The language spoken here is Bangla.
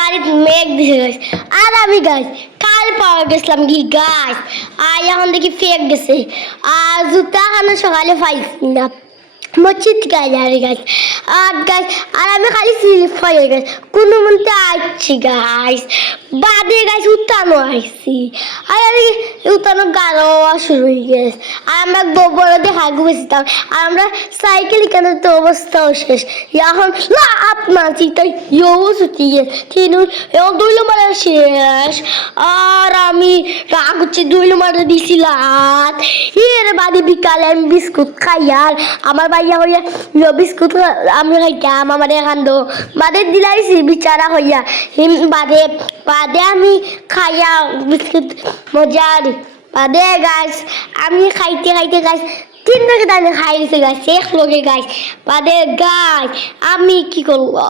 বাড়িতে মেঘ দিছে গাছ আর আমি গাছ কাল পাওয়া গেছিলাম কি গাছ আর এখন দেখি ফেক গেছে আর জুতা খানা সকালে পাইছি না মসজিদ গাছ আর গাছ আর আমি খালি স্লিপ হয়ে গেছে কোনো মতে আসছি গাছ বাদে গাছ উত্তানো আসছি আর আমি উত্তানো গাড়ো শুরু হয়ে গেছে আর আমরা গোবর দেখা ঘুমেছিলাম আর আমরা সাইকেল কেন তো অবস্থাও শেষ এখন আপনার তাই ইয়েও ছুটি গেছে এখন 2 নম্বরে শেষ আর আমি রাগ হচ্ছে 2 নম্বরে দিছিলাম এর বাদে বিকালে আমি বিস্কুট খাই আর আমার ভাইয়া হইয়া বিস্কুট আমি খাইতাম আমার এখান বাদে দিলাইছি বিচারা হইয়া বাদে বাদে আমি খাইয়া বিস্কুট মজার বাদে গাছ আমি খাইতে খাইতে গাছ 3 প্যাকেট আমি খাই দিছি গাছ এক লগে গাছ বাদে গাছ আমি কি করবো।